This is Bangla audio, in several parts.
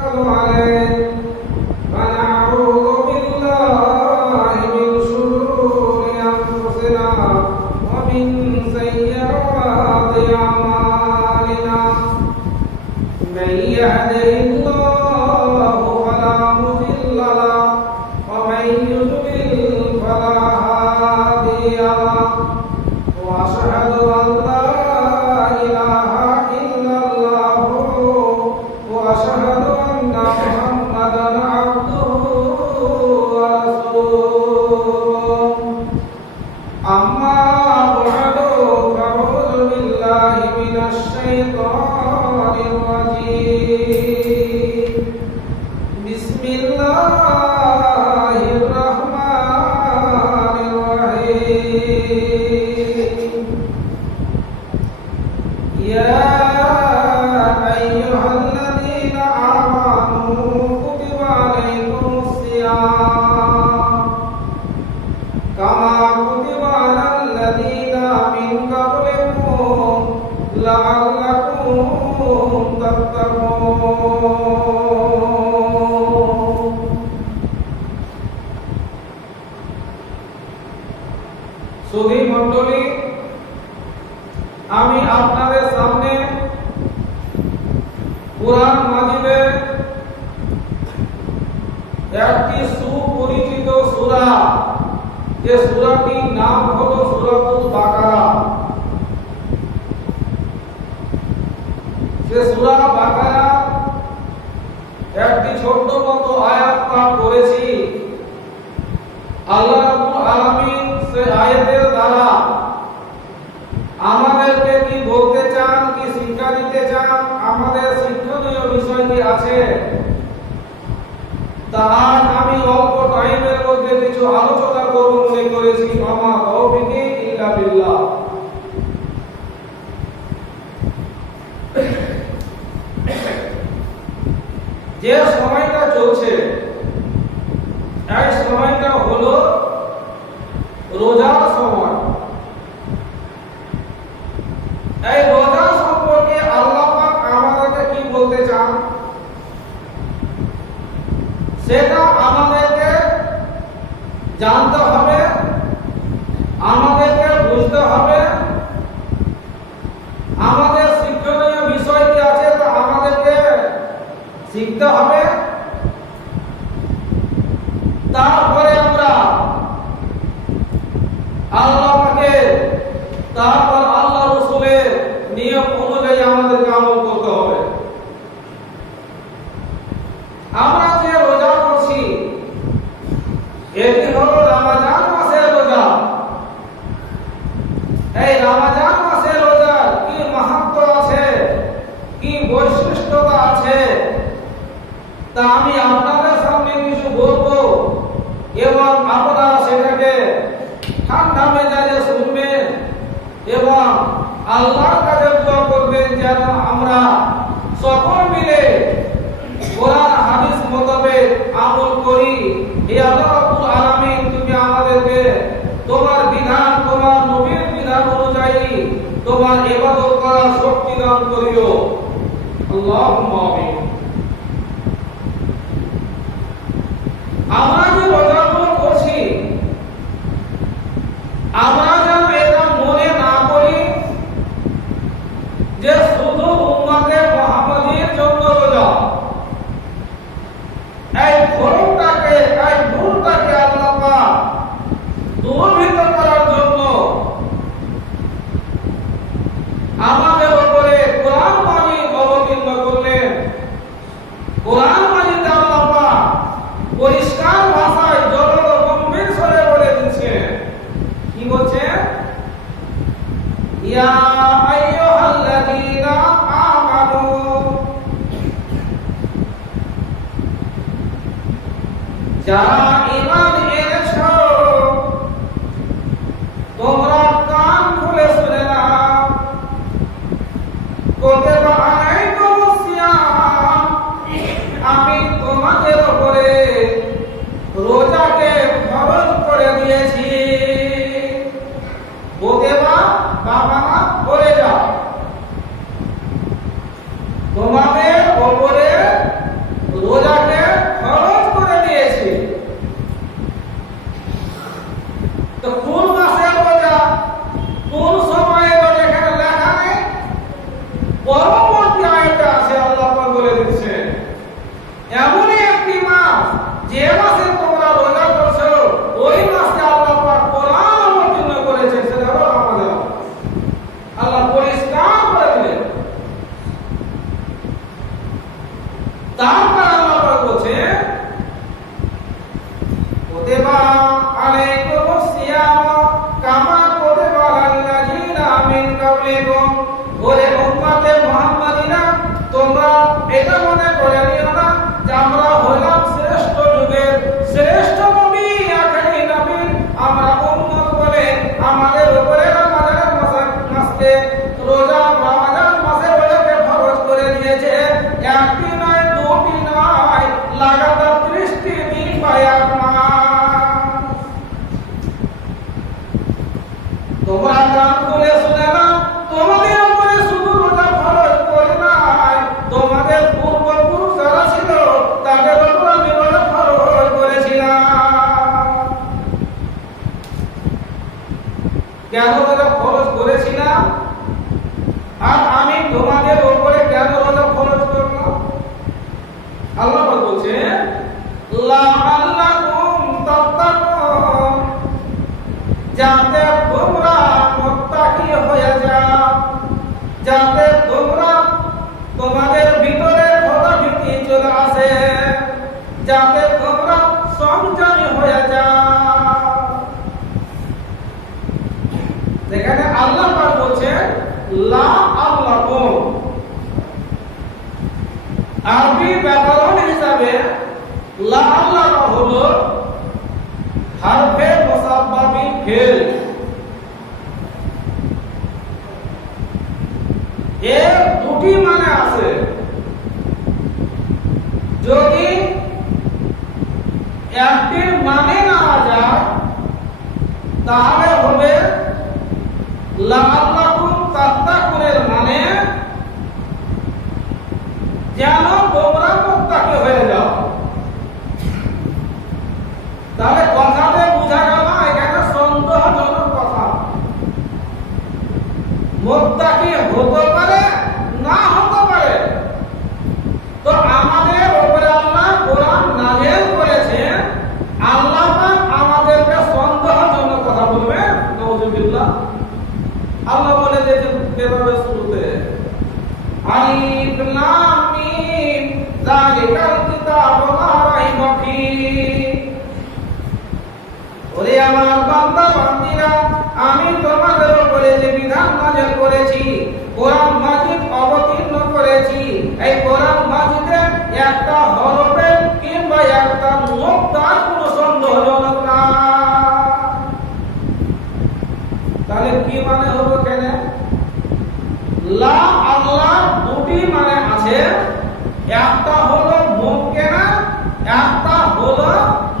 عليه ونعوذ بالله من شرور أنفسنا ومن سيئات أعمالنا من يهده الله فلا مضل له ومن يضلل فلا هادي له وأشهد أن لا إله إلا الله وأشهد أن محمدا عبده ورسوله أما بعد فأعوذ بالله من الشيطان الرجيم بسم الله الرحمن الرحيم يا أيها الذين آمنوا كتب عليكم الصيام كما كتب على الذين من قبلكم لعلكم تتقون সুধী মণ্ডলী, আমি আপনাদের সামনে কুরআন মাজিদের একটি সুপরিচিত সূরা, যে সূরাটির নাম হলো সূরাতুল বাকারা। সে সূরা বাকারা একটি ছোট্ট মতো আয়াত পাঠ করেছি। আল্লাহ রাব্বুল আলামিন সে আয়াতের দ্বারা আমাদেরকে কি বলতে চান, কি শিক্ষা দিতে চান, আমাদের শিক্ষণীয় বিষয় কি আছে, তা আজ আমি অল্প টাইমের মধ্যে কিছু আলোচনা করব মনে করেছি। আমা তৌফিকি ইল্লা বিল্লাহ। যে সময়টা চলছে, এই সময়টা হলো রোজার সময়। এই রোজা সম্পর্কে আল্লাহ পাক আমাদেরকে কি বলতে চান সেটা আমাদেরকে জানতে হবে, আমাদেরকে বুঝতে হবে। আমাদের শিক্ষণীয় বিষয় কি আছে তা আমাদেরকে শিখতে হবে। তারপরে আমরা আল্লাহ পাকে, তারপর আল্লাহ রাসূলের নিয়ম অনুযায়ী আমাদেরকে আমল করতে হবে। আমরা যে রোজা করছি এটি হলো রমজান মাসের রোজা। এই রমজান মাসের রোজার কি মাহাত্ম্য আছে, কি বৈশিষ্ট্যতা আছে, তা আমি আপনাদের সামনে কিছু বলবো এবং আপনারা সেটাকে ঠান্ডা মেজাজে শুনবেন এবং আল্লাহর কাছে দোয়া করবেন যেন আমরা সকল মিলে কোরআন হাদিস মোতাবেক আমল করি। হে আল্লাহ রাব্বুল আলামিন, তুমি আমাদেরকে তোমার বিধান, তোমার নবীর বিধান অনুযায়ী তোমার ইবাদত করার শক্তি দান করিও। আল্লাহুম্মা আমিন। আমরা যে রোজাগুলো করছি, আমরা যেন এটা মনে না করি যে শুধু উম্মতে মুহাম্মাদীর জন্য রোজা। এই ভুলটাকে, এই ভুলটাকে আল্লাহ পাক দূরীভূত করার জন্য আমাদের উপরে কোরআন মাজিদ অবতীর্ণ করলেন। কোরআন মাজিদে আল্লাহ পাক পরিষ্কার ভাষায় জলদ গম্ভীর স্বরে বলে দিচ্ছেন। কি বলছে? ইয়া আইয়ুহাল্লাযীনা আমানু, যারা ঈমান এনেছো তোমরা কান খুলে শুনে নাও। কুতিবা আলাইকুমুস সিয়াম, আমি তোমাদের উপরে রোজাকে ফরজ করে দিয়েছি। কুতিবা বাবানা বলে যাও, তোমাদের উপরে এমনই একটি মাস যে মাসে তোমরা রোজা করছো ওই মাসে আল্লাহ পাক কোরআন অবতীর্ণ করেছেন, সেটা হলো রমাদান। আল্লাহ পরিষ্কার করে দিলেন। তারপর আল্লাহ পাক বলছেন কুতিবা আলাইকুমুস সিয়াম কামা কুতিবা আলাল্লাযিনা মিন ক্বাবলিকুম। ওরে উম্মতে মুহাম্মাদিনা, তোমরা এটা মনে করে নিও না যে আমরা হলাম শ্রেষ্ঠ যুগের শ্রেষ্ঠ নবী, আখেরি নবী, আমরা উম্মত বলে আমাদের উপরে রমাদান মাসকে রোজা রমাদান মাসে রোজাকে ফরজ করে দিয়েছে। একটি নয়, দুটি নয়, লাগাতার 30টি দিন বা এক মাস। তোমরা কান খুলে শুনে না, তোমাদের উপরে শুধু রোজা ফরজ করে নাই, তোমাদের পূর্বপুরুষ যারা ছিল তাদের উপর আমি রোজা ফরজ করেছিলাম। কেন রোজা ফরজ করেছিলাম? আর আমি তোমাদের উপরে কেন রোজা ফরজ করলাম? আল্লাহ বলছে লাআল্লাকুম তাত্তাকুন, যাতে তোমরা মুত্তাকি হয়ে যাও, যাতে তোমরা তোমাদের ভিতরে খোদা ভীতি চলে আসে, যাতে তোমরা সংযমী হয়ে যাও। এখানে আল্লাহ পাক বলছেন লাআল্লাকুম। আরবি ব্যাকরণ হিসাবে লাআল্লাহ হলো হারফে মুসাব্বাবি ফেল। এর দুটি মানে আছে। যদি একটির মানে নেওয়া যায় তাহলে হবে লাআল্লাকুম তাত্তাকুনের মানে যেন তোমরা মুত্তাকি হয়ে যাও। তাহলে কথাতে বোঝা গেল এখানে সন্দেহজনক কথা। মুত্তাকি হতে পারে না হতে পারে। তো আমাদের উপরে আল্লাহ কোরআন নাযিল করেছেন, আল্লাহ পাক আমাদেরকে সন্দেহজনক কথা বলবে নাউযুবিল্লাহ। আল্লাহ বলে দিয়েছেন এভাবে শুরুতে আলিফ লাম মিম যালিকাল কিতাবু লা রাইবা ফীহ। ওরে আমার বান্দা বান্দীরা, আমি তোমাদের উপরে যে বিধান নাযিল করেছি, কোরআন মাজিদ অবতীর্ণ করেছি, এই কোরআন মাজিদে একটা হরফে কিংবা একটা নোক্তার কোনো সন্দেহজনক না। তাহলে কি মানে হলো? কেন লা আল্লাহ দুটি মানে আছে, একটা হলো মুমকিনা, একটা হলো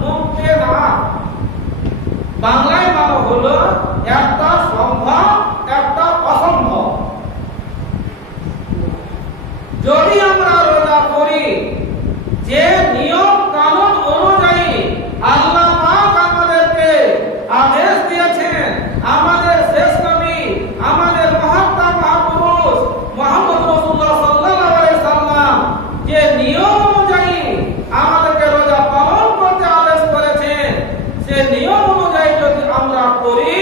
মুমকিনা। বাংলায় মানে হলো একটা সম্ভব, একটা অসম্ভব। যদি আমরা রোজা করি যে নিয়ম কানুন অনুযায়ী আল্লাহ পাক আমাদেরকে আদেশ দিয়েছেন, আমাদের শেষ নবী, আমাদের মহাত্মা মহাপুরুষ মুহাম্মদ রাসূলুল্লাহ সাল্লাল্লাহু আলাইহি সাল্লাম যে নিয়ম অনুযায়ী আমাদেরকে রোজা পালন করতে আদেশ করেছেন, সে নিয়ম অনুযায়ী যদি আমরা করি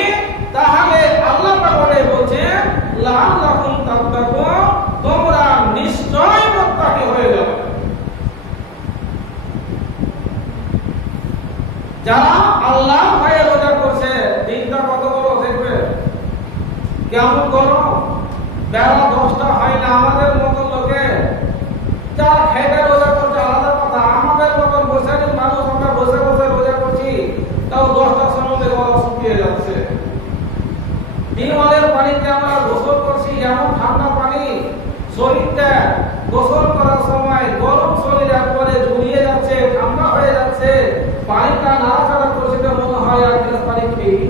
তাহলে আল্লাহ পাক বলছেন লাআল্লাকুম তাত্তাকুন, তোমরা নিশ্চয় মুত্তাকি হয়ে যাবে। যারা আল্লাহ ভয়ে রোজা করছে, দিনটা কত বড় দেখবে, কেমন গরম, বেলা 10টা হয় না। আমাদের মতো লোকে যারা খেটে রোজা করছে আলাদা কথা, আমাদের মতন বসে মানুষ আমরা বসে বসে রোজা করছি, তাও 10টার সময় গলা শুকিয়ে যাচ্ছে। নির্মলের পানিতে আমরা গোসল করছি, এমন ঠান্ডা পানি, শরীরটা গোসল করার সময় গরম শরীরের পরে ঝুলিয়ে যাচ্ছে, ঠান্ডা হয়ে যাচ্ছে, পানিটা নাড়াচাড়া করছে, মনে হয় আর গ্লাস পানি খেয়ে,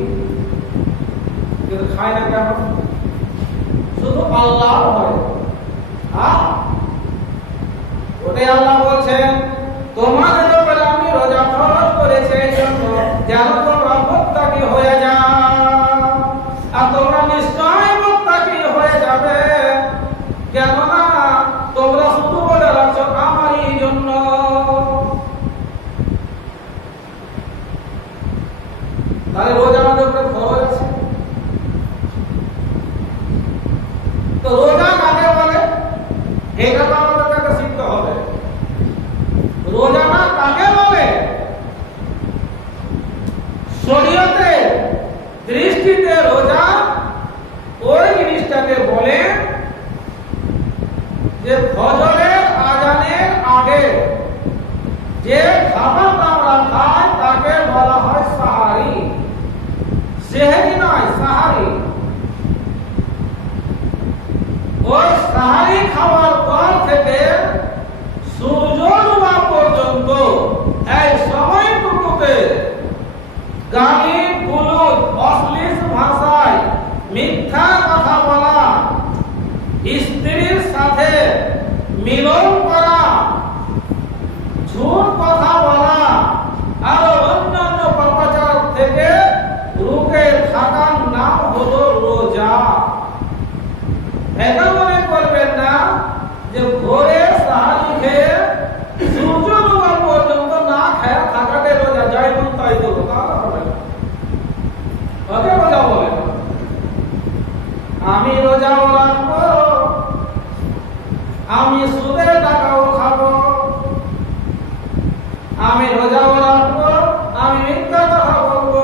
কিন্তু খায় না কেন? শুধু আল্লাহর ভয়। ওটাই আল্লাহ বলছেন তোমাদের উপরে আমি রোজা ফরজ করেছি এই জন্য যেন তোমরা মুত্তাকি হয়ে যাও, আর তোমরা নিশ্চয় মুত্তাকি হয়ে যাবে। কেননা তোমরা শুধু বলে রাখছো আমারই জন্য। খাবারটা আমরা খাই তাকে বলা হয় সাহারি, সেহরি নয়, সাহারি। ওই সাহারি খাওয়ার পর থেকে সূর্য ডোবা পর্যন্ত এই সময়টুকুতে গালি গুলজ, অশ্লীল ভাষায় মিথ্যা কথা বলা, স্ত্রীর সাথে মিলন করা, ঝুট কথা বলা আর অন্যান্য পাপাচার থেকে রুখে থাকার নাম হলো রোজা। এটা মনে করবেন না যে ভোরে সাহারি খেয়ে সূর্য ডোবা পর্যন্ত না খেয়ে থাকাকে রোজা, যাই বলুন তাই বলবো, তাহলে হবে না। ওকে রোজা বলে না। আমি রোজাও রাখবো, আমি সুদের টাকাও খাবো, আমি রোজাও রাখবো, আমি মিথ্যা কথা বলবো,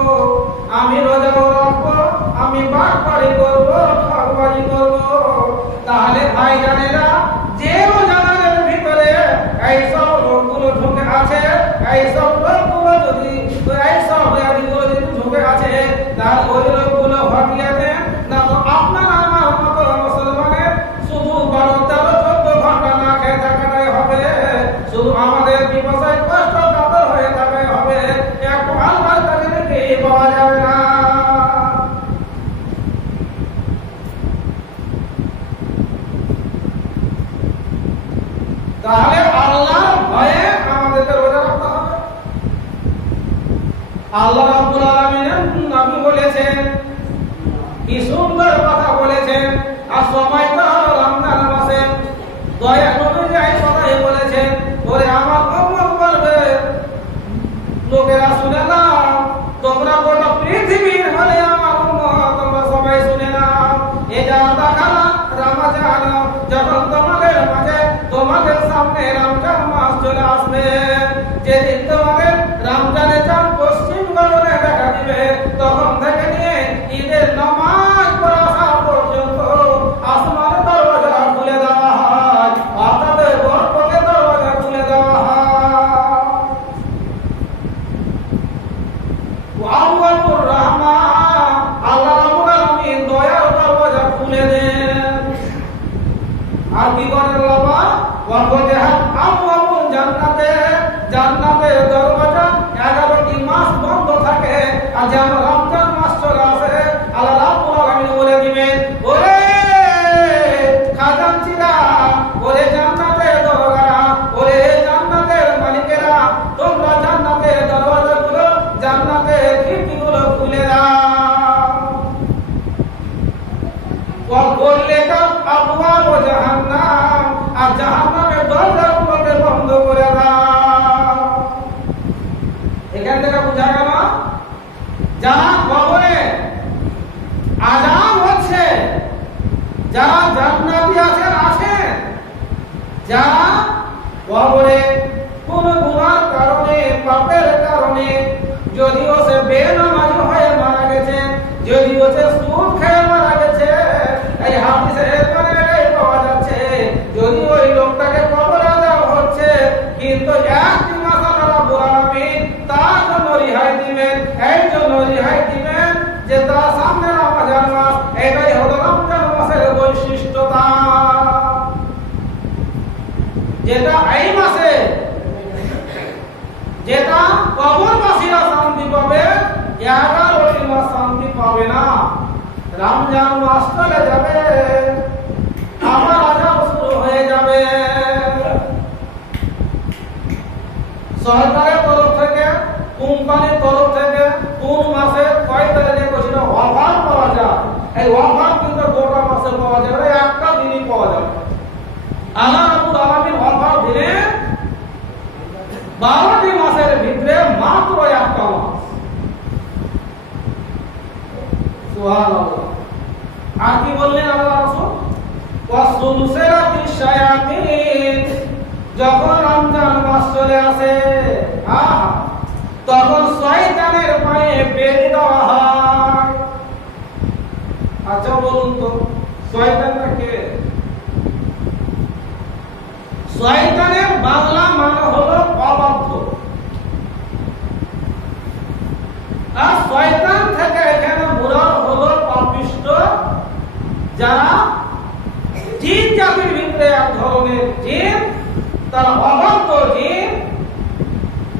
আমি রোজাও রাখবো, আমি বাটপাড়ি করবো, ঠকবাজি করবো। তাহলে ভাই জানেরা, যে রোজাদারের ভিতরে এইসব লোকগুলো ঢুকে আছে, এইসব লোকগুলো যদি এইসব ব্যাধিগুলো যদি ঢুকে আছে, তাহলে ওই লোকগুলো হটিয়ে দেন না। তো আপনার আমার মতো মুসলমানের শুধু 12-13-14 ঘন্টা না খেয়ে থাকাটাই হবে, শুধু আমাদের বিপদায় কষ্ট কাতর হয়ে থাকতে হবে, একটু আল্লাহর কাছে থেকে পাওয়া যাবে না। তাহলে আল্লাহর ভয়ে আমাদেরকে রোজা রাখতে হবে। আল্লাহ রাব্বুল আলামিন নবী বলেছেন, কি সুন্দর কথা বলেছেন। আর সময়টা হলো রমজান মাসে, দয়া নবী এই কথাই বলেছেন, ওরে আমার উম্মত বলবে, লোকেরা শুনে নাও, তোমরা গোটা পৃথিবীর হলে আমার উম্মত, তোমরা সবাই শুনে নাও। এটা দেখালা রমজান, যখন তোমাদের মাঝে তোমাদের সামনে রমজান মাস চলে আসবে, যেদিন তোমাদের রমজানের চাঁদ পশ্চিম গগনে দেখা দিবে, তখন থেকে নিয়ে ঈদের নামাজ পড়া আসা পর্যন্ত আসমানের দরজা খুলে দেওয়া হয়, অর্থাৎ বরকতের দরজা খুলে দেওয়া হয়। ওয়াহুর রহমান, আল্লাহ রাব্বুল আলামিন দয়ার দরজা খুলে দেন। আর কি করেন বাবা? ওয়াফাতিহাত আবওয়াবুল জান্নাতে, জান্নাতের দরজা 11টি মাস বন্ধ থাকে। আর যেন রমজান মাস চলে আসে, আল্লাহ রাব্বুল আলামিন বলে দিবেন, ওরে খাজানচিরা, ওরে জান্নাতের দরজারা, ওরে জান্নাতের মালিকেরা, তোমরা জান্নাতের দরজাগুলো, জান্নাতের খিড়কিগুলো খুলে দাও। ওয়াগলিকাত আবওয়াবু জাহান্নাম, আর জাহান্নামের দরজাগুলোকে বন্ধ করে দাও। এখান থেকে বোঝা গেল, যারা কবরে আযাব হচ্ছে, যারা জান্নাতি আছেন, যারা কবরে কোন গুনার কারণে, পাপের কারণে, যদিও সে বেনামাজি হয়ে মারা গেছে, যদিও সে সুদ খেয়ে মারা গেছে, এই হাদিসের মানে পাওয়া যাচ্ছে, যদি ওই লোকটাকে কবরে দেওয়া হচ্ছে, কিন্তু একটি মাস আল্লাহ রাব্বুল আলামিন তার জন্য রিহাই দিবেন। এই জন্য রিহাই দিবেন যে তার সামনে রমজান মাস, এটাই হলো রমজান মাসের বৈশিষ্ট্যতা, যেটা এই মাসে, যেটা কবরবাসীরা শান্তি পাবে, 11টি মাস শান্তি পাবে না। রমজান মাস চলে যাবে, আবার আযাব শুরু হয়ে যাবে। সরকারের তরফ থেকে, কোম্পানির তরফ থেকে কোন মাসে কয় তারিখে কোন অফার পাওয়া যায়, এই অফার কিন্তু গোটা মাসে পাওয়া যাবে, একটা দিনই পাওয়া যাবে। আল্লাহ রাব্বুল আলামিন অফার দিলে 12টি মাসের ভিতরে মাত্র একটা মাস। সুবহানাল্লাহ। আর কি বললেন আল্লাহ রাসূল? ওয়াসুলসিলাতি শায়াতিন, যখন রমজান মাস চলে আসে, তখন শয়তানের পায়ে বেড়ি দেওয়া হয়। আচ্ছা বলুন তো, শয়তানটা কে? শয়তানের বাংলা মানে হলো অবাধ্য। জিন, তারা অবাধ্য জিন,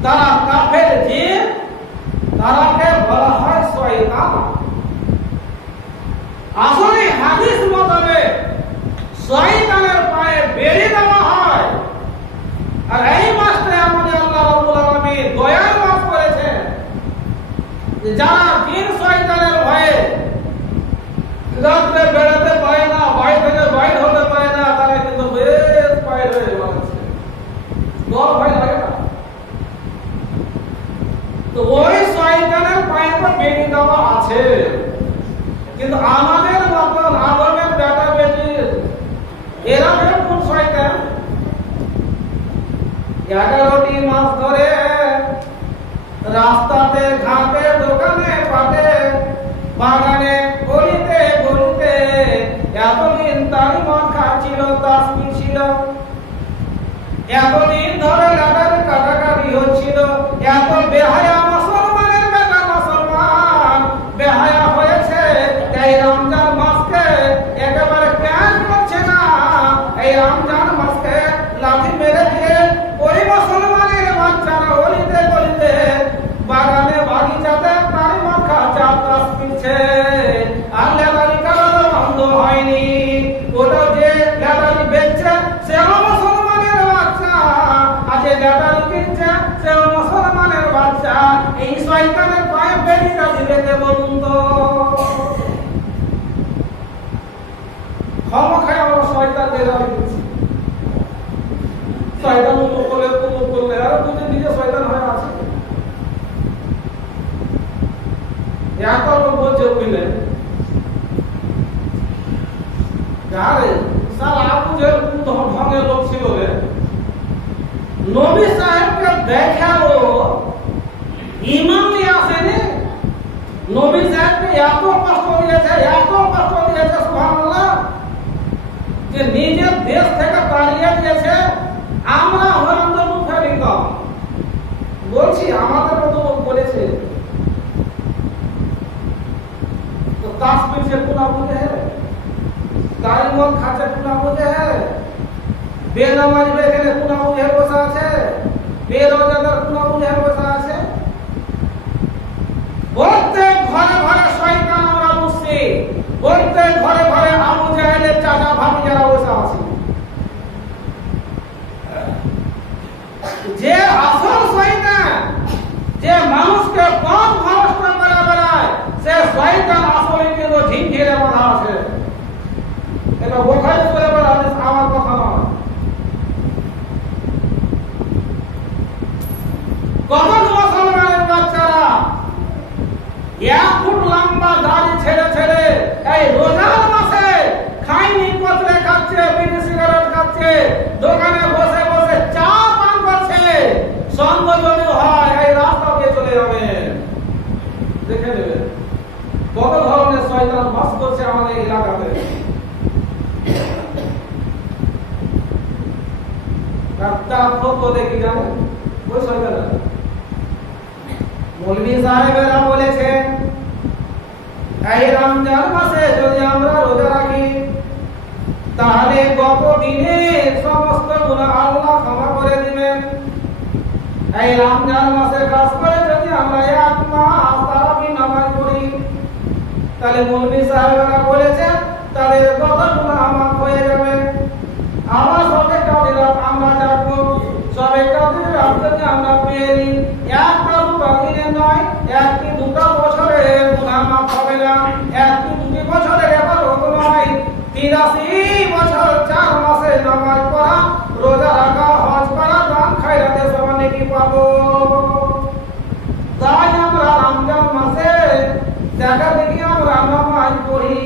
তারা কাফের জিন, তারাকে বলা হয় শয়তান। আসলে হাদিস মোতাবেক শয়তানের পায়ে বেড়ে দেওয়া হয়। আর এই মাসে আমাদের আল্লাহ রাব্বুল আলামিন দয়ার মাস করেছেন যে যারা জিন শয়তানের ভয়ে রাত্রে বেড়াতে পারে না, বাড়ি থেকে বাইরে হতে পারে না, তারা কিন্তু বেশ বাইরে হয়ে যাচ্ছে। ডর ভয় লাগে না? তো ওই শয়তানের পায়ে তো বেড়ে দেওয়া আছে। কিন্তু আমাদের মতন আদমের বেটা বেটি এরা কোন শয়তান? 11টি মাস ধরে রাস্তাতে ঘাটে দোকানে পাটে বাগানে গলিতে গলিতে এতদিন তারি মদ খাচ্ছিল, তাসবিহ ছিল, এতদিন ধরে লাগারি কাটাকাটি হচ্ছিল। এত বেহায়া মুসলমানের বেটা মুসলমান বেহায়া হয়েছে। এই রমজান মাসকে একেবারে প্যান করছে না। এই রমজান মাসকে লাঠি মেরে দিয়ে ওই মুসলমানের বাচ্চারা গলিতে গলিতে বাগানে বাগিচাতে তারি মদ খাচ্ছে, তাসবিহছে। আর লাগারি কাটানো বন্ধ হয়নি। ওটা যে লাগারি বেচছে সেও মুসলমানের বাচ্চা, আর যে লাগারি কিনছে সেও মুসলমানের বাচ্চা। এই শয়তানের পায়ে বেড়িটা দিবে বলুন তো? ক্ষমখায় আমরা শয়তান দিয়ে দিচ্ছি। শয়তান উমুক করলে তুমুক করলে আর দুটো নিজে শয়তান হয়ে আছে। এত লোক বলছে বুঝলে যারে সাল আবু জেহেল কোন ঢঙের লোক ছিল রে, নবী সাহেবকে দেখালো ইমান নিয়ে আসেনি। নবী সাহেবকে এত কষ্ট দিয়েছে, এত কষ্ট দিয়েছে সুবহানাল্লাহ, যে নিজের দেশ থেকে তাড়িয়ে দিয়েছে। আমরা হলাম তো মুখারি কম, বলছি আমাদের তো বলেছে তো তাসবিহ से गुना मुझे है, तारी मद खाচ্ছে गुना मुझे है, বেনামাজি এখানে গুনা মুঝে বসা আছে, বেরোজাদার গুনা মুঝে বসা আছে। প্রত্যেক ঘরে ঘরে শয়তান আমরা বুঝছি, প্রত্যেক ঘরে ঘরে আবু জাহেলের চাচা ভাবি যারা বসা আছে। যে আসল শয়তান, যে মানুষকে পথ ভ্রষ্ট করে বেড়ায়, সে শয়তান আসলে কিন্তু ঝিঞ্ঝিরে বাঁধা আছে। এটা বুখারী করে বলা হাদিস, আমার কথা নয়। কত মুসলমানের বাচ্চারা 1 ফুট লম্বা দাড়ি ছেড়ে ছেড়ে এই রোজার মাসে খাইনি পচলে খাচ্ছে, বিড়ি সিগারেট খাচ্ছে, দোকানে বসে বসে চা পান করছে। সঙ্গ যদি হয় এই রাস্তা দিয়ে চলে যাবে, দেখে নেবে কত ধরনের শয়তান বাস করছে আমাদের এলাকাতে। একটা ফটো দেখি জানো ওই শয়তান মৌলভী সাহেবেরা বলেছেন এই রমজান মাসে যদি আমরা রোজা রাখি তাহলে গত দিনের সমস্ত গুনাহ আল্লাহ ক্ষমা করে দিবেন। এই রমজান মাসে খাস করে যদি আমরা 1 মাস তারাবি নামাজ পড়ি তাহলে মৌলভী সাহেবেরা বলেছেন তাদের গত গুনাহ মাফ হয়ে যাবে। আমরা সবে কাদের আমরা জানবো, সবে কাদের রাতে আমরা পেয়ে নিই। একটা দুটো দিনে নয়, 1 কি 2 বছরে গুনাহ মাফ হবে না, 1 কি 2 বছরের ইবাদত নয়, 83 বছর 4 মাসে নামাজ পড়া, রোজা রাখা, হজ করা, দান খায়রাতে সমানে কি পাবো। তাই আমরা রমজান মাসে দেখা দেখি আমরা নামাজ পড়ি,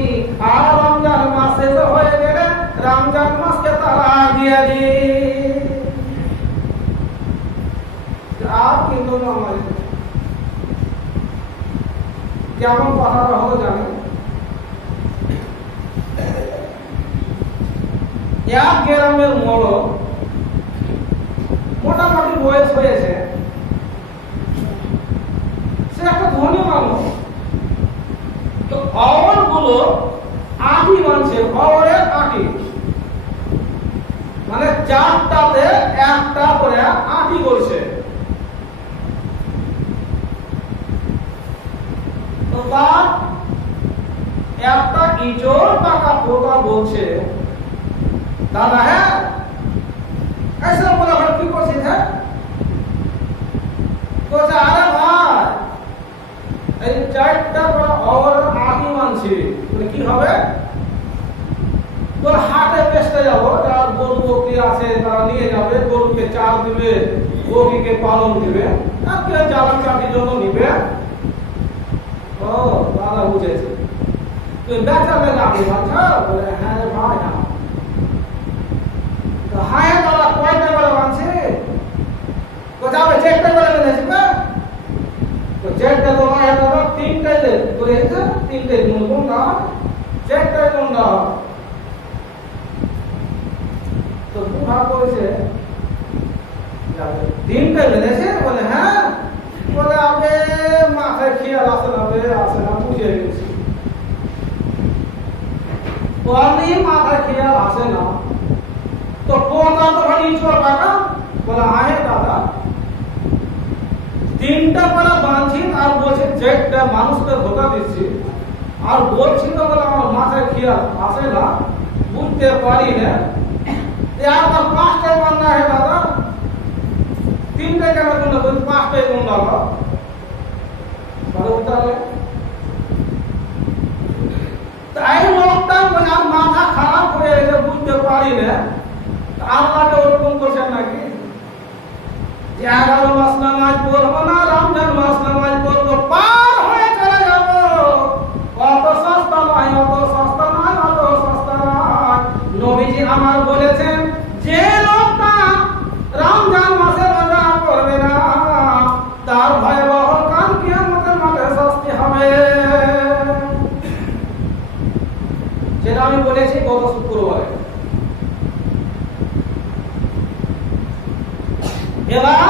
আর রমজান মাসে তো হয়ে গেলে রমজান মাসকে তারা দিয়ে দিই। আর কিন্তু নামাজ কেমন কথাটা হলো জানি, এক গ্রামের মোড় মোটামুটি বয়স হয়েছে, সে একটা ধনী মানুষ। তো খবর গুলো আটি মানছে, খবরের আটি মানে চারটাতে একটা করে আটি করছে। তো তার একটা ইঁচড় টাকা পোকা বলছে, দাদা হ্যাঁ ऐसा बोला भाई কি করছিস হ্যাঁ? বলছে আরে ভাই এই চারটা করে ওর আটি মানছি, বলে কি হবে? বলে হাটে বেচতে যাবো, যার গরু বকরি আছে তারা নিয়ে যাবে, গরুকে চাল দিবে, বকরিকে পালন দিবে, আর কেউ জ্বালান কাঠির জন্য নিবে। ও দাদা বুঝেছে, তুই বেচাবে লাগবে আচ্ছা? বলে হ্যাঁ রে ভাই হ্যাঁ। তো হ্যাঁ দাদা কয়টা করে মানছে? যাবে চেকটা করে বেঁধেছি না? তো চেকটা তো ভাই দাদা তিনটাই দে করে তিনটাই কোনটা চেকটাই কোনটা? তো বুড়া কইছে তিনটাই বেঁধেছে? বলে হ্যাঁ। বলে আগে মাথায় খেয়াল আসে না বুঝে গেছি। আমি মাথায় খেয়াল আসে না তো পোকা তো ভাই ইঁচড় টাকা? বলে আহে দাদা তিনটা করে বাঁধছি আর বলছে চেকটা মানুষকে ধোকা দিচ্ছি আর বলছি তো বলে আমার মাথায় খেয়াল আসে না, বুঝতে পারি না। আমার পাঁচটাই বান্ধা হে দাদা, তিনটাই কেন কোনটা বলছি পাঁচটাই কোনটা বলে উত্তরে। তাই লোকটা বলে আর মাথা খারাপ হয়ে গেছে, বুঝতে পারি না। আল্লাহকে ওরকম করছেন নাকি যে 11 মাস নামাজ পড়বো না, রমজান মাস নামাজ পড়বো, পার হয়ে চলে যাব? অত সস্তা নয়, অত সস্তা নয়, অত সস্তা নয়। নবীজি আমার বলেছেন যে লোকটা রমজান মাসে রোজা করবে না তার ভয়াবহ কাল কিয়ামতের মাঠে শাস্তি হবে। যেটা আমি বলেছি গত শুক্রবারে। এবার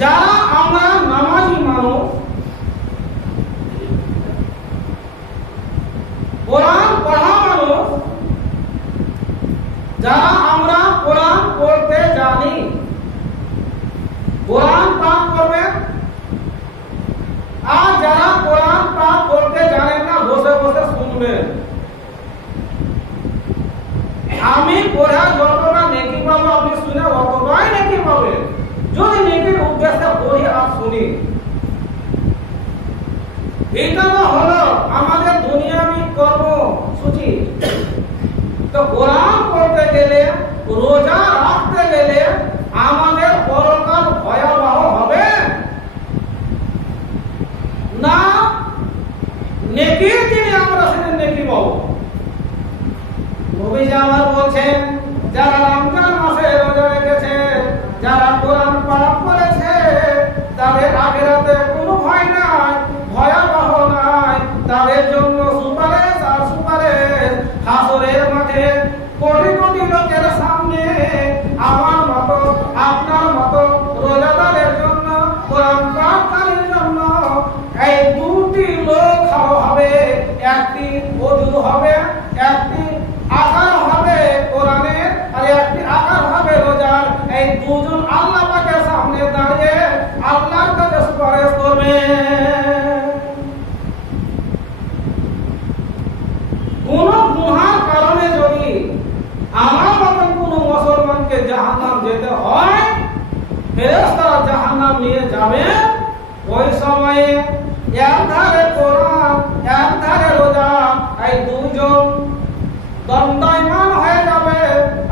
যারা আমরা নামাজি মানুষ, কোরআন পড়া মানুষ, যারা আমরা কোরআন পড়তে জানি, কোরআন পাঠ করবেন। আর যারা কোরআন পাঠ করতে জানেন না বসে বসে শুনবেন। আমি পড়া যতটা নেকি পাবো আপনি শুনে অতটাই নেকি পাবেন যদি নেকির উদ্দেশ্যে পড়ি আর শুনি। এটা তো হলো আমাদের দুনিয়াবি কর্মসূচি। তো কোরআন পড়তে গেলে, রোজা রাখতে গেলে আমাদের পরকাল ভয়াবহ হবে না নেকির দিনে আমরা সেদিন নেকি পাবো। নবীজি আমার বলছেন যারা রমজান মাসে রোজা রেখেছে, যারা কোরআন পাঠ করেছে তাদের আখিরাতে কোনো ভয় নাই, ভয়াবহ নাই। তাদের জন্য সুপারিশ আর সুপারিশ। হাসরের মাঠে কোটি কোটি লোকের সামনে আমার মতো আপনার মতো রোজাদারের জন্য, কোরআন পাঠকারীর জন্য এই দুটি লোক হবে। একটি ওযু হবে, একটি আকার হবে কোরআনের, আর একটি আকার হবে রোজার। এই দুজন আল্লাহ পাকের সামনে দাঁড়িয়ে আল্লাহর কাছে সুপারিশ করবে। কোন গুনার কারণে যদি আমার মতন কোন মুসলমানকে জাহান্নাম যেতে হয়, ফেরেশতারা জাহান্নাম নিয়ে যাবে। ওই সময়ে এক ধারে কোরআন, এক ধারে রোজা, এই দুজন দণ্ডায়মান হয়ে যাবে।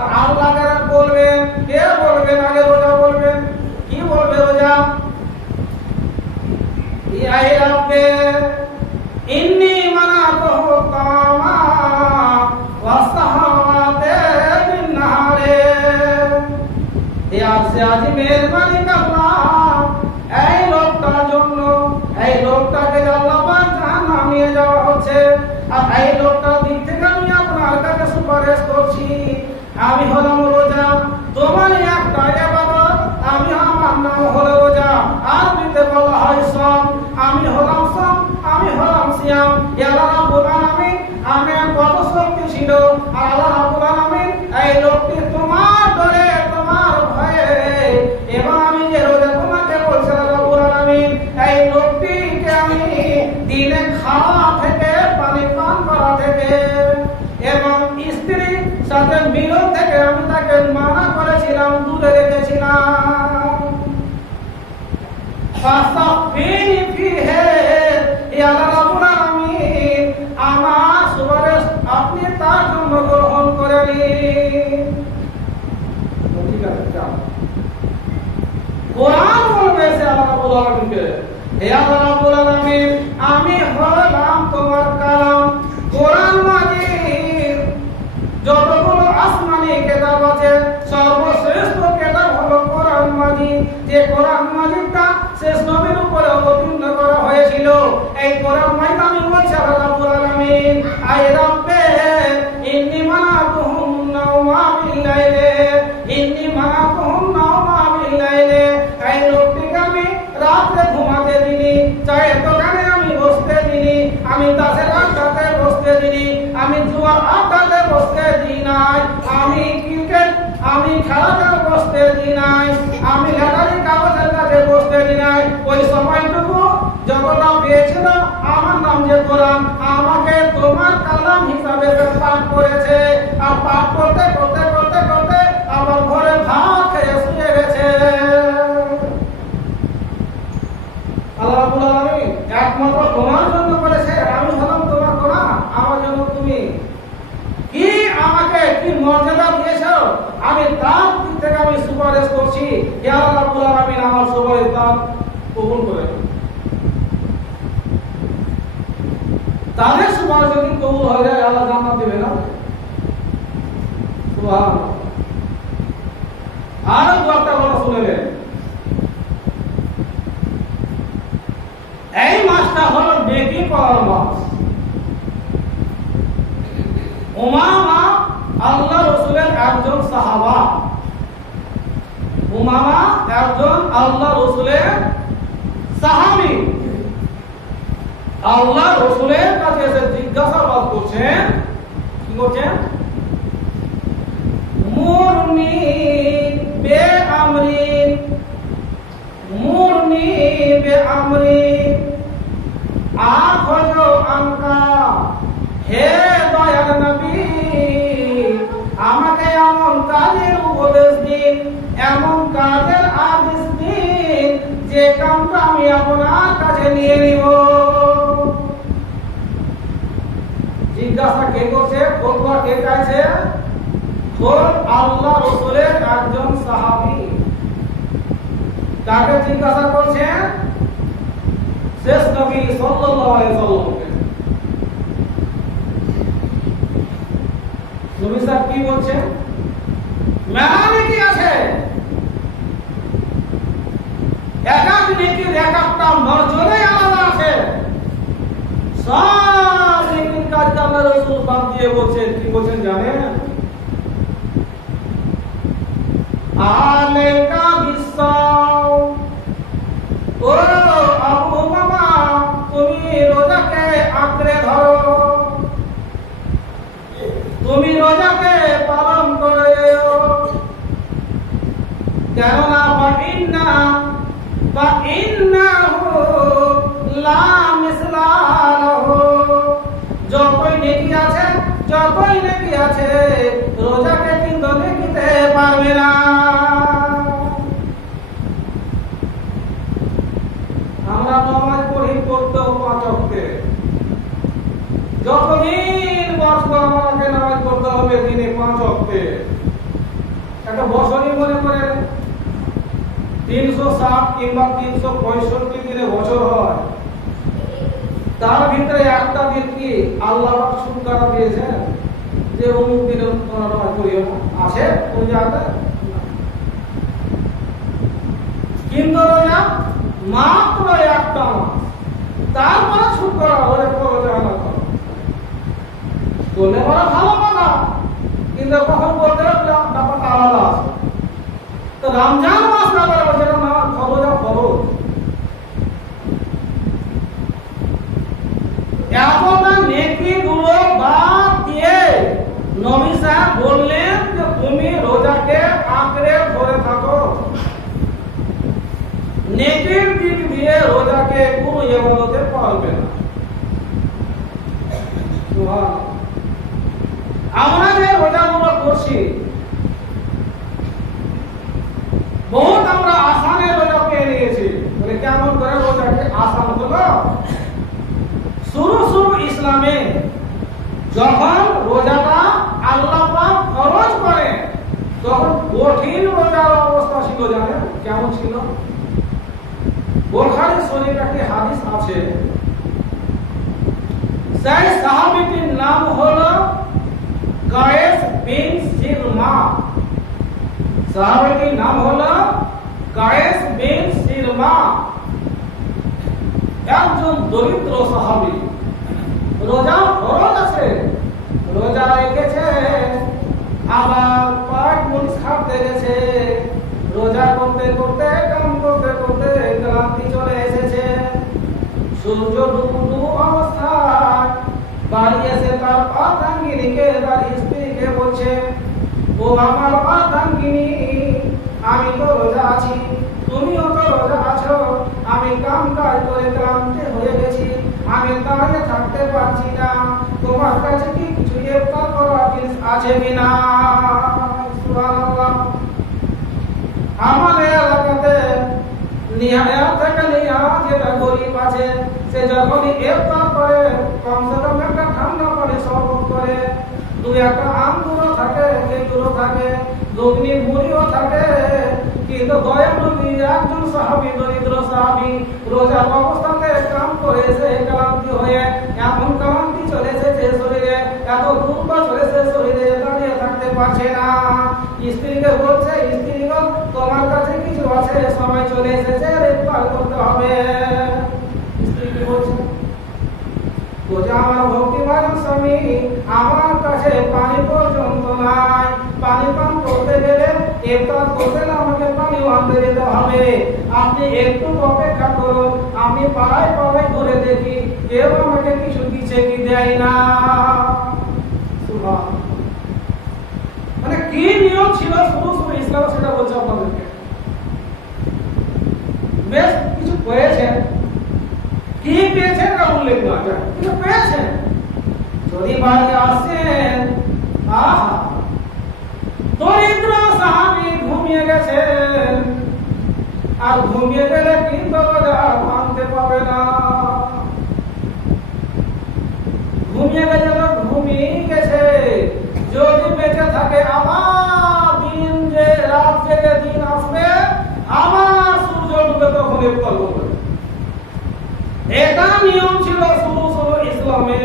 আর আল্লাহ বলবেন, কে বলবেন আগে? রোজা বলবেন। কি বলবে রোজা? ইয়া রাব্বে ইন্নী মানাতুহু তামা ওয়াসহাওয়াতে বিন্নাহারে। সে আজ মেহেরবানি আল্লাহ, এই লোকটার জন্য, এই লোকটাকে আল্লাহ পাক জাহান্নামে নিয়ে যাওয়া হচ্ছে। আর এই লোকটার দিক থেকে আমি আপনার কাছে সুপারিশ করছি। আমি হলাম রোজা, তোমার একটা ইবাদত, আমি আমার নাম হলো রোজা। আরবিতে বলা হয় সম, আমি হলাম সম, আমি হলাম সিয়াম। আল্লাহ রাব্বুল আলামিন আমি কত শক্তি ছিল, আর আল্লাহ রাব্বুল আলামিন ফাসাফিনি ফিহে, হে আল্লাহ রাব্বুল আলামিন আমার সুপারিশ আপনি তার জন্য গ্রহণ করে নিন। ঠিক আছে, যাও। কোরআন বলছে আল্লাহ রাব্বুল আলামিনকে, হে আল্লাহ রাব্বুল আলামিন আমি হলাম তোমার কালাম। কোরআন মাজিদ যতগুলো আসমানি কিতাব আছে সর্বশ্রেষ্ঠ কিতাব হলো কোরআন মাজিদ। যে কোরআন মাজিদটা শেষ নবীর উপরে অবতীর্ণ করা হয়েছিল, এই কোরআন মাজিদ আমি বলছি আল্লাহ রাব্বুল আলামিন আয় রাব্বে ইন্নী মানাতুহুম নাওমা বিল লাইলে, ইন্নী মানাতুহুম নাওমা বিল লাইলে, এই লোকটিকে আমি রাতে ঘুমাতে দিনি, চাই দোকানে আমি বসতে দিনি, আমি তাসের আড্ডাতে বসতে দিনি, আমি জুয়ার আড্ডাতে বসতে দিই নাই, আমি ক্রিকেট আমি খেলাতে বসতে দিই নাই, আমি লেখারি কাগজের কাছে বসতে দিই নাই। ওই সময়টুকু যতটা পেয়েছিল আমার নাম যে কোরআন আমাকে তোমার কালাম হিসাবে পাঠ করেছে, আর পাঠ করতে করতে করতে করতে আমার ঘরে ভাত খেয়ে শুয়ে গেছে। আল্লাহ রাব্বুল আলামিন একমাত্র তোমার জন্য করেছে, আমি হলাম তোমার কোরআন, আমার জন্য তুমি কি আমাকে কি মর্যাদা দিয়েছো, আমি তার দিক থেকে আমি সুপারিশ করছি, হে আল্লাহ রাব্বুল আলামিন আমার সুপারিশ তার কবুল করে। তাদের সুপারিশ যদি কবুল হয়ে যায় আল্লাহ জান্নাত দেবে না? সুবহানাল্লাহ। আর একটা কথা শুনে নেন, এই মাসটা হলো নেকি করার মাস। উমামা আল্লাহ রাসূলের একজন সাহাবা, উমামা একজন আল্লাহ রাসূলের সাহাবী। আল্লাহ রাসূলের কাছে এসে জিজ্ঞাসাবাদ করছেন, কি করছেন? মুরনি বে আমরিন, মুরনি বে আমরিন আখযু আনকা, হে দয়ার নবী আমাকে এমন কাজের উপদেশ দিন, এমন কাজের আদেশ দিন যে কামটা আমি আপনার কাছে নিয়ে নিব। জিজ্ঞাসা কে করছে? বলবা কে চাইছে? খোদ আল্লাহ রাসূলের একজন সাহাবী। তাকে জিজ্ঞাসা করছেন শেষ নবী সাল্লাল্লাহু আলাইহি ওয়াসাল্লামকে। নবী সাহেব কি বলছেন? মেলানে কি আছে? এক এক নেকির এক একটা মর্যাদাই আলাদা আছে। সব নেকির কাজ আল্লাহ রাসূল বাদ দিয়ে বলছেন, কি বলছেন জানেন? আলাইকা বিসাও, ও আবু মামা তুমি রোজাকে আঁকড়ে ধরো, তুমি রোজাকে পালন করে, কেননা ফাইন্নাহু লা মিসলা লাহু, যতই নেকি আছে যতই নেকি আছে রোজাকে কিন্তু নেকিতে পারবে না। আমরা নামাজ পড়ি করতেও 5 ওয়াক্তে, যতদিন বছর আমাকে নামাজ পড়তে হবে দিনে 5 ওয়াক্তে। একটা বছরই মনে করেন 360 কিংবা 365 দিনে বছর হয়, তার ভিতরে একটা দিন কি আল্লাহ শুকরানা দিয়েছেন যে অমুক দিনে নামাজ পড়িও না, আছে কোন জায়গায়? কিন্তু রোজা মাত্র একটা মাস, তারপরে শুকরানা ওরে করতে হবে করলে বড় ভালো কথা, কিন্তু কখন করতে হবে ব্যাপারটা আলাদা আছে। তো রমজান মাস না করে বলছে না খরচা খরচ, এতটা নেকি গুলো বাদ দিয়ে নবী সাহেব বললেন যে তুমি রোজাকে আঁকড়ে ধরে থাকো, নেকির দিক দিয়ে রোজাকে কোনো ইবাদতে পারবে না। আমরা যে রোজাগুলো করছি বহুত আমরা আসানে রোজা পেয়ে নিয়েছি, মানে কেমন করে আসান হলো শুরু ইসলামে যখন রোজাটা আল্লাহ পাক ফরজ করে তখন কঠিন রোজার অবস্থা ছিল। জানেন কেমন ছিল? বুখারী শরীফে একটি হাদিস আছে, সেই সাহাবীটির নাম হলো কায়েস বিন সিরমা। সাহাবীটির নাম হলো কায়েস বিন সিরমা, একজন দরিদ্র সাহাবী। রোজা ফরজ আছে, রোজা রেখেছে, আবার পাঁচ মুনিশ খাটতে গেছে। রোজা করতে করতে কাম করতে করতে ক্লান্তি চলে এসেছে। সূর্য ডুবু অবস্থায় বাড়ি এসে তার অর্ধাঙ্গিনীকে, তার স্ত্রীকে বলছে, ও আমার অর্ধাঙ্গিনী, আমি তো রোজা আছি, তুমিও তো রোজা আছো, আমি কাম কাজ করে ক্লান্ত হয়ে গেছি, আমি দাঁড়িয়ে থাকতে পারছি না, তোমার কাছে কি কিছু ইফতার করার জিনিস আছে কিনা? সুবহানাল্লাহ। আমাদের এলাকাতে নিহায়াত থেকে নিহায়াত যেটা গরিব আছে, সে যখনই ইফতার করে কমসে কম একটা ঠান্ডা পানি শরবত করে, দুই একটা আঙ্গুরও থাকে, খেজুরও থাকে, লগ্নি মুড়িও থাকে। কিন্তু দয়াল নবী একজন সাহাবী, দরিদ্র সাহাবী, রোজার অবস্থাতে কাম করে এসে ক্লান্তি হয়ে এমন ক্লান্তি চলে এসেছে শরীরে, এত দুর্বল চলেছে শরীরে, দাঁড়িয়ে থাকতে পারছে না। স্ত্রীকে বলছে, স্ত্রীগণ তোমার কাছে কিছু আছে, সময় চলে এসেছে, ইফতার করতে হবে। স্ত্রীকে বলছে, বলছে আমার ভক্তিমান স্বামী, আমার কাছে পানি পর্যন্ত নাই, পানি পান করতে গেলে ইফতার করতে আমাকে পানি আনতে যেতে হবে, আপনি একটু অপেক্ষা করুন, আমি পাড়ায় পাড়ায় ঘুরে দেখি কেউ আমাকে কিছু দিচ্ছে কি দেয় না। মানে কি নিয়ম ছিল শুরু ইসলাম, সেটা বলছে আপনাদেরকে। বেশ কিছু পেয়েছেন, কি পেয়েছেন না উল্লেখ না, কিছু পেয়েছেন। যদি বাড়ি আসেন, আহা, দরিদ্র সাহাবী ঘুমিয়ে গেছেন, আর ঘুমিয়ে গেলে কিন্তু রোজা ভাঙতে পারবে না। ঘুমিয়ে গেছে তো ঘুমিয়ে গেছে, যদি বেঁচে থাকে আবার দিন যে রাত জেগে দিন আসবে, আবার সূর্য ডুবে তখন ইফতার করবে। এটা নিয়ম ছিল শুরু ইসলামে।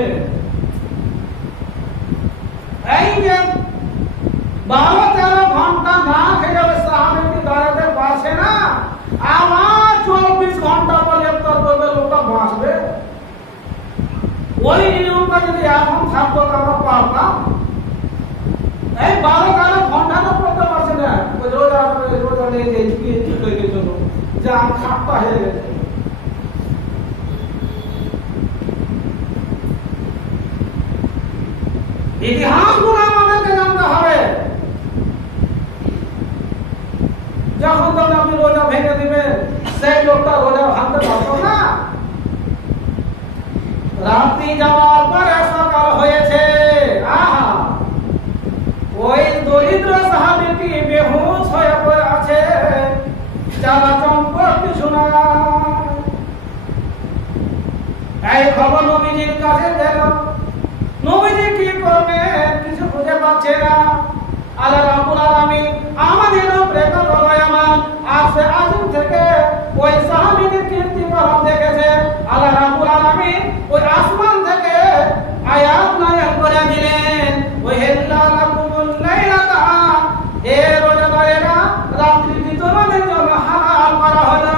এই যে 12-13 ঘন্টা না খেয়ে যাবে সাহাবীটি দাঁড়াতে পারছে না, আবার 24 ঘন্টা পর ইফতার করবে, লোকটা বাঁচবে। ওই নিয়মটা যদি এখন থাকতো আমরা পারতাম। এই 12-13 ঘন্টা তো পড়তে পারছে না, রোজা নেই যে জন্য যে আম খাট্টা হয়ে গেছে। ইতিহাসগুলো আমাদেরকে জানতে হবে। যখন তখন আপনি রোজা ভেঙে দিবেন, সেই লোকটা রোজা ভাঙতে পারতো না। রাত্রি যাওয়ার পরে সকাল হয়েছে, আহা, ওই দরিদ্র সাহাবীটি বেহুশ হয়ে পড়ে আছে, চালা চম্পট কিছু না। এই খবর নবীজির কাছে গেল, নবীজি কি করবে কিছু বুঝে পাচ্ছে না। আল্লাহ রাব্বুল আলামিন আমাদের উপরে কত দয়াবান, আসে আজম থেকে ওই সাহাবীদের কীর্তি কলম দেখেছে। আল্লাহ রাব্বুল আলামিন ওই আসমান থেকে আয়াত নাযিল করে দিলেন, ওই হিল্লা লাকুমুল লাইলাতা, হে রোজাদারেরা, রাত্রিটি তোমাদের জন্য হালাল করা হলো।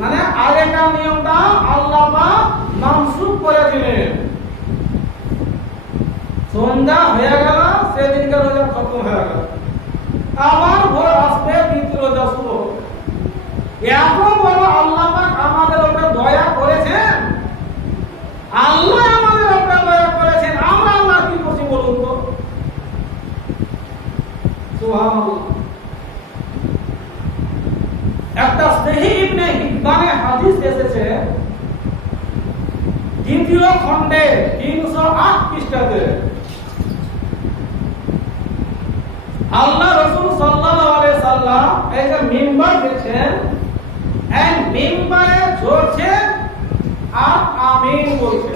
মানে আগেকার নিয়মটা আল্লাহ পাক মানসুখ করে দিলেন। সন্ধ্যা হয়ে গেল, সেদিনকে রোজা খতম হয়ে গেল, আবার ভোর আসবে, দ্বিতীয় রোজা শুরু হবে। এত বড় আল্লাহ পাক আমাদের উপরে দয়া করেছেন, আল্লাহ আমাদের উপরে দয়া করেছেন, আমরা আল্লাহ কি করছি বলুন তো? সুবহানাল্লাহ। একটা সহিহ ইবনে হিব্বানে হাদিস এসেছে, দ্বিতীয় খণ্ডে 308 পৃষ্ঠাতে। আল্লাহ রাসূল সাল্লাল্লাহু আলাইহি সাল্লাম এই যে মিম্বার দেখছেন, এই মিম্বারে ঝরছে আর আমিন বলছে।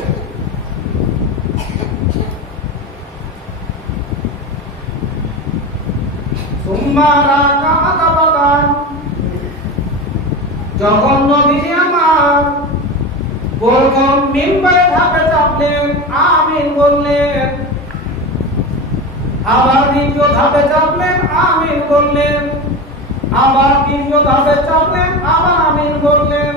সুম্মারা কাতাবাতান, যখন নবীজি আমার প্রথম মিম্বারে ধাপে চাপলেন আমিন বললেন, আবার দ্বিতীয় ধাপে চাপলেন আমিন বললেন, আবার তৃতীয় ধাপে চাপলেন আবার আমিন বললেন,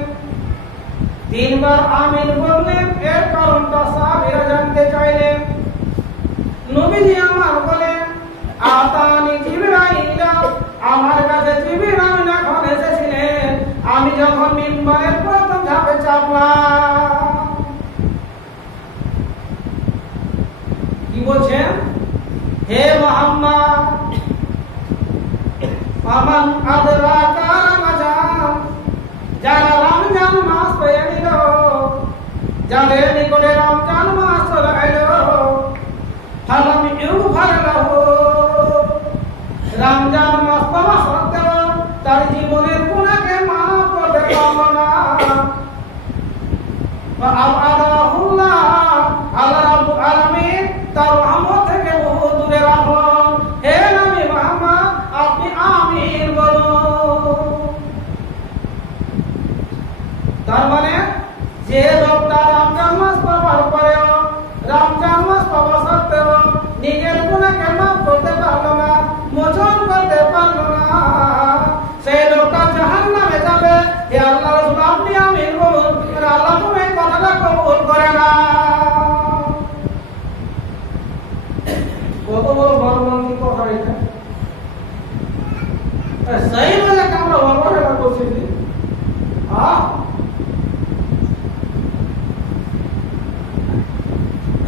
তিনবার আমিন বললেন। এর কারণটা সাহাবীরা জানতে চাইলেন। নবীজি আমার বলেন, আতানি জিবরাইল, আমার কাছে জিবরাইল যখন এসেছিলেন, আমি যখন মিম্বারের প্রথম ধাপে চাপলাম। কি বলছেন? হে মুহাম্মদ, আমান আদরাকা রমজান, যারা রমজান মাস পেয়ে নিল, যাদের নিকটে রমজান মাস চলে এলো, ফালাম ইউগফার লাহু, রমজান মাস পাওয়া সত্ত্বেও তার জীবনের গুনাহকে মাফ করতে পারল না। আল্লাহ রাব্বুল আলামিন তার রহমত থেকে বহু দূরে রাখলেন। হে নবী মুহাম্মদ, আপনি আমিন বলুন। তার মানে যে লোকটা রমজান মাস পাওয়ার পরেও, রমজান মাস পাওয়া সত্ত্বেও নিজের গুনাহকে মাফ করতে পারল না, মোচন করতে পারল না, সেই লোকটা জাহান্নামে যাবে। হে আল্লাহ রাসূল, আপনি আমিন বলুন। আল্লাহ তুমি এই কথাটা কবুল করে না। কত বড় মর্মান্তিক কথা এটা। সেই বলে আমরা বড় করছি।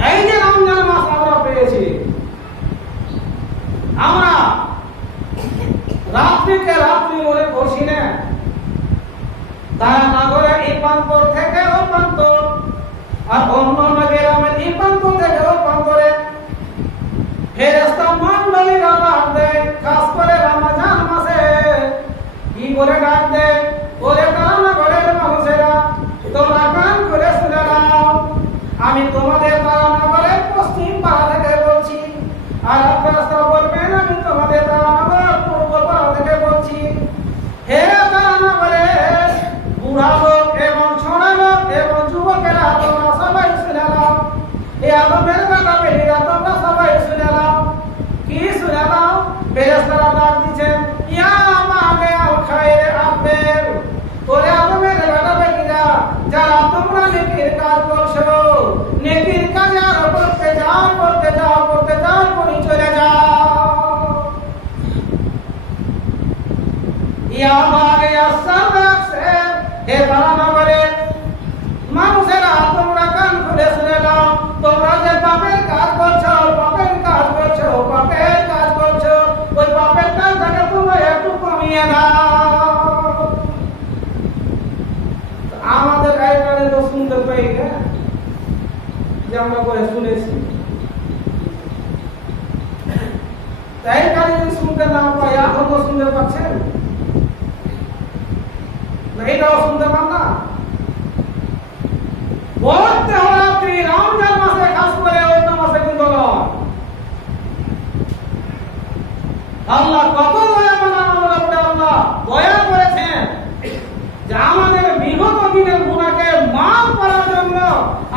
এই যে রমজান মাস আমরা পেয়েছি, আমরা রাত্রিকে রাত্রি মনে করছি না। তারা নগরের এই প্রান্তর থেকে ও প্রান্তর, আর অন্যান্য গ্রামের এই প্রান্তর থেকে ও প্রান্তরে ফেরেশতা মণ্ডলীরা ডাক দেয়। খাস করে রমজান মাসে কি করে ডাক দেয়? ওরে তারানগরের মানুষেরা, তোমরা কান করে শুনে নাও, আমি তোমাদের তারানগরের পশ্চিম পাড়া থেকে বলছি। আর আপনারা বলবেন, আমি তোমাদের তারানগর পূর্ব পাড়া থেকে বলছি। হে তারানগরের বুড়া লোক এবং ছোড়া লোক এবং যুবকেরা, তোমরা সবাই শুনে নাও। এই আলমের বেটা বেরিয়া তোমরা সবাই শুনে নাও। কি শুনে নাও? ফেরেশতারা ডাক দিচ্ছেন, ইয়া মালে আল খায়রে আফের, ওরে আলমের বেটা বেরিয়া, যারা তোমরা নেকির কাজ করছো, নেকির কাজ আর করতে যাও, করতে যাও, করতে যাও, করে চলে যাও। ইয়া মালে আসসালাসে, হে তারানগরের মানুষেরা, তোমরা কান খুলে শুনে নাও। তোমরা যে পাপের কাজ করছো, পাপের কাজ করছো, পাপের কাজ করছো, ওই পাপের কাজটাকে তোমরা একটু কমিয়ে দাও। আমাদের গায়ে তো শুনতে পাই না, যে আমরা করে শুনেছি। তাই কানে শুনতে না পাই, এখন তো শুনতে পাচ্ছেন না, এটাও শুনতে পান না। বলতে হবে আপনি রমজান মাসে, খাস করে অন্য মাসে কিন্তু নয়। আল্লাহ কত দয়াবান আমাদের উপরে, আল্লাহ দয়া করেছেন যে আমাদের বিগত দিনের গুনাহকে মাফ করার জন্য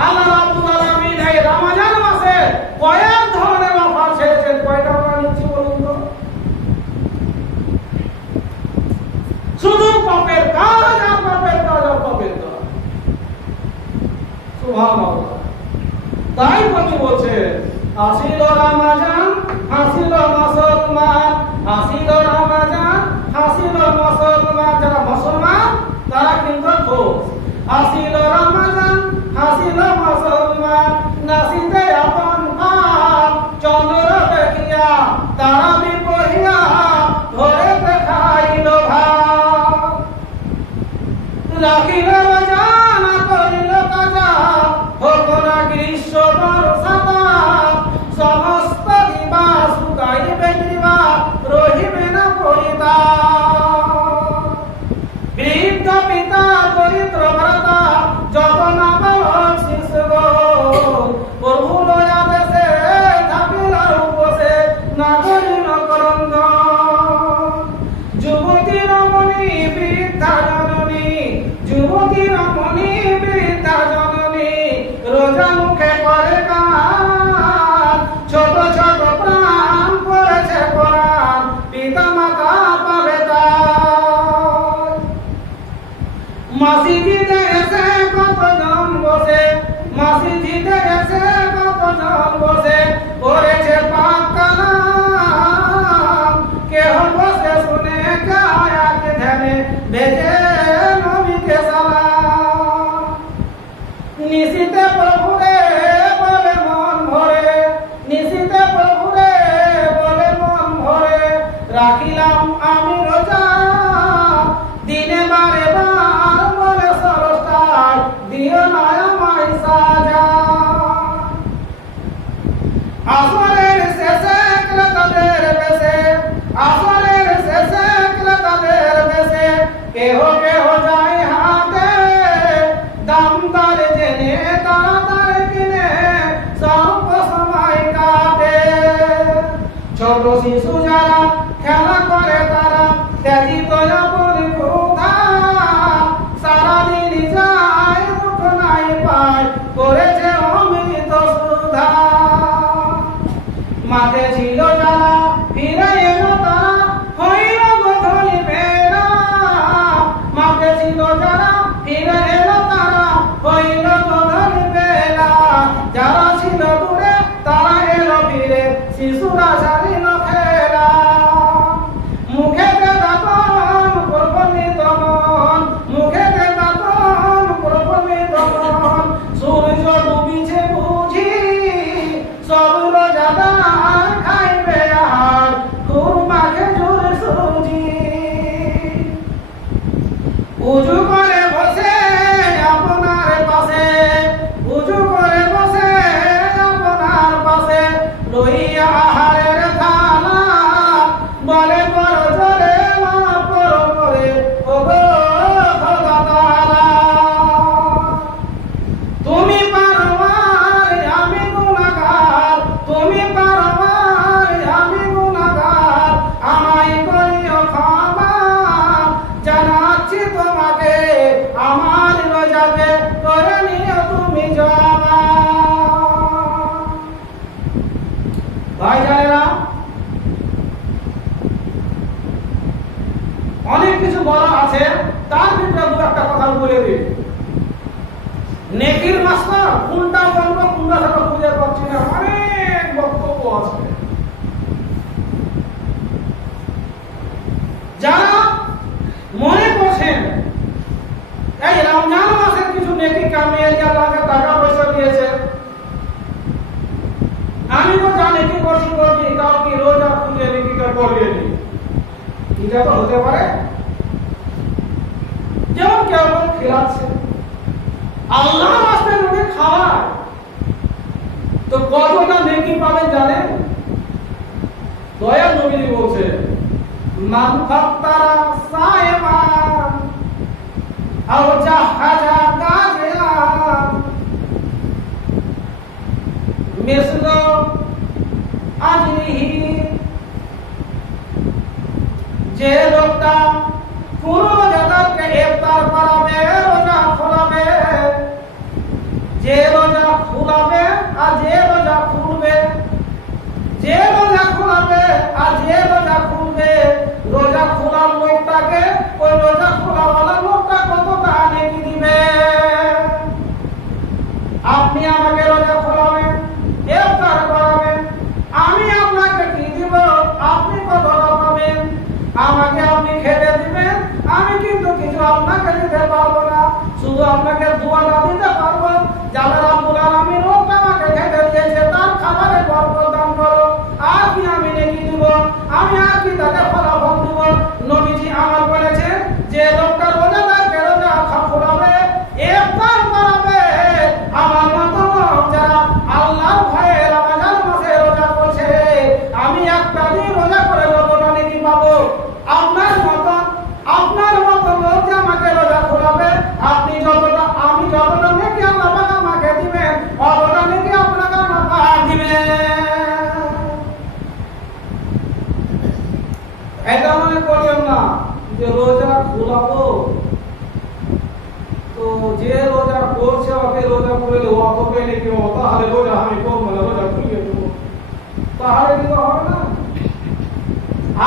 আল্লাহ রাব্বুল আলামিন এই রমজান মাসে কয়েক ধরনের অফার ছেড়েছেন। কয়টা অফার নিচ্ছি বলুন তো? শুধু পাপের কাজ আর পাপের কাজ আর পাপের কাজ। সুবহানাল্লাহ। তাই কবি বলছে, আসিল রমজান, হাসিল মুসলমান, আসিল রমজান, হাসিল মুসলমান। যারা মুসলমান তারা কিন্তু খোঁজ। আসিল রমজান, হাসিল মুসলমান, নাসিতে আপন পাপ, চন্দ্র দেখিয়া তারা বিপহিয়া, ধরে দেখাইল ভাব, রাখিল রোজান, করিল কাজা, হোক না গ্রীষ্ম বর্ষাতা, সমস্ত দিবা শুকাইবে দিবা, রহিবে না পরিতা। রাখিলাম আমি রোজা দিনে বারে বার বলে সরস্টাই দিও না আমায় সাজা আসরের শেষে ক্লাতাদের বেশে আসরের শেষে ক্লাতাদের বেশে কেহ কেহ যায় হাতে দামদার জেনে তাড়াতাড়ি কিনে স্বল্প সময় কাটে ছোট শিশু যারা খেলা করে তারা ত্যাজিত আপন ক্ষুধা সারাদিন যায় দুঃখ নাই পায় করেছে অমৃত সুধা মাঠে ছিল যারা ফিরে এলো তারা হইল গোধূলি বেলা মাঠে ছিল যারা ফিরে এলো তারা হইল গোধূলি বেলা যারা ছিল দূরে তারা এলো ফিরে শিশুরা সারিল খেলা মুখেতে দাঁতন প্রফুল্লিত মন মুখেতে দাঁতন প্রফুল্লিত মন সূর্য ডুবিছে বুঝি সব রোজাদার খাইবে আহার খুরমা খেজুর সুজি উজু করে বসে আপনার পাশে উজু করে বসে আপনার পাশে লইয়া আহারের থালা বলে বড় জোরে মাফ করো করে ওগো খোদা তাআলা তুমি পারো আর আমি গুনাহগার তুমি পারো আর আমি গুনাহগার আমায় করিও ক্ষমা জানাচ্ছি তোমাকে আমার রোজাকে করে নিও তুমি জমা ভাই জানেরা অনেক কিছু বলা আছে তার ভিতরে দু একটা কথা বলে দিই নেকির মাস্টার কোনটা বলবো কোনটা সেটা খুঁজে পাচ্ছি না অনেক বক্তব্য আছে যারা মনে করছেন এই রমজান মাসের কিছু নেকি কামিয়ে আল্লাহকে টাকা পয়সা দিয়েছে আমি তো জানি কি করছি কাউকে রোজা খুঁজে নেকিটা করিয়ে নি এটা তো হতে পারে যেমন কেউ খেলাচ্ছে আল্লাহ রাস্তায় লোকে খাওয়ায় তো কতটা নেকি পাবেন জানেন দয়াল নবী বলছে মান ফাত্তারা সায়মান আও জাহাজা কাজিলান মিসলু আজরিহি যে লোকটা কোন রোজাদারকে ইফতার করাবে রোজা খোলাবে যে রোজা খোলাবে আর যে রোজা খুলবে যে রোজা খোলাবে আর যে রোজা খুলবে রোজা খোলার লোকটাকে ওই রোজা খোলাওয়ালা লোকটা কতটা নেকি দিবে আপনি আমাকে রোজা খোলাবেন ইফতার করাবেন আমি আপনাকে কি দিব আপনি কতটা পাবেন আমাকে আপনি খেতে দিবেন আমি কিন্তু কিছু আপনাকে দিতে পারবো না শুধু আপনাকে দোয়াটা দিতে পারবো যারা রাব্বুল আলামিন রব আমাকে খেতে দিয়েছে তার খাবারে বরকত দান করো আর কি আমি নেকি দিব আমি আর কি তাকে ফলাফল দিব নবীজি আমার বলেছে যে লোকটা রোজাদারকে রোজা খোলাবে ইফতার করাবে আমার মতো যারা আল্লাহর ভয়ে রমজান মাসে রোজা করছে আমি একটা দিন রোজা করে যতটা নেকি পাবো আপনার মতো লোক যে আমাকে রোজা খোলাবে আপনি যতটা আমি যতটা নেকি আল্লাহ পাক আমাকে দিবেন অতটা নেকি আপনাকে আল্লাহ পাক দিবেন এটা মনে করিও না যে রোজা খোলাবো তো যে রোজা করছে ওকে রোজা করে অতকে নেকি তাহলে রোজা আমি করবো না রোজা খুলিয়ে দেবো তাহলে কি হবে না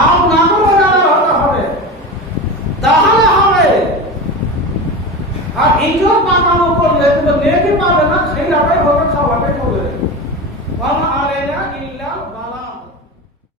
আপনাকে রোজাদার হতে হবে তাহলে হবে আর ইজ্জত পাকানো করলে কিন্তু নেকি পাবে না সেই লাগাই হবে খাওয়াটাই হবে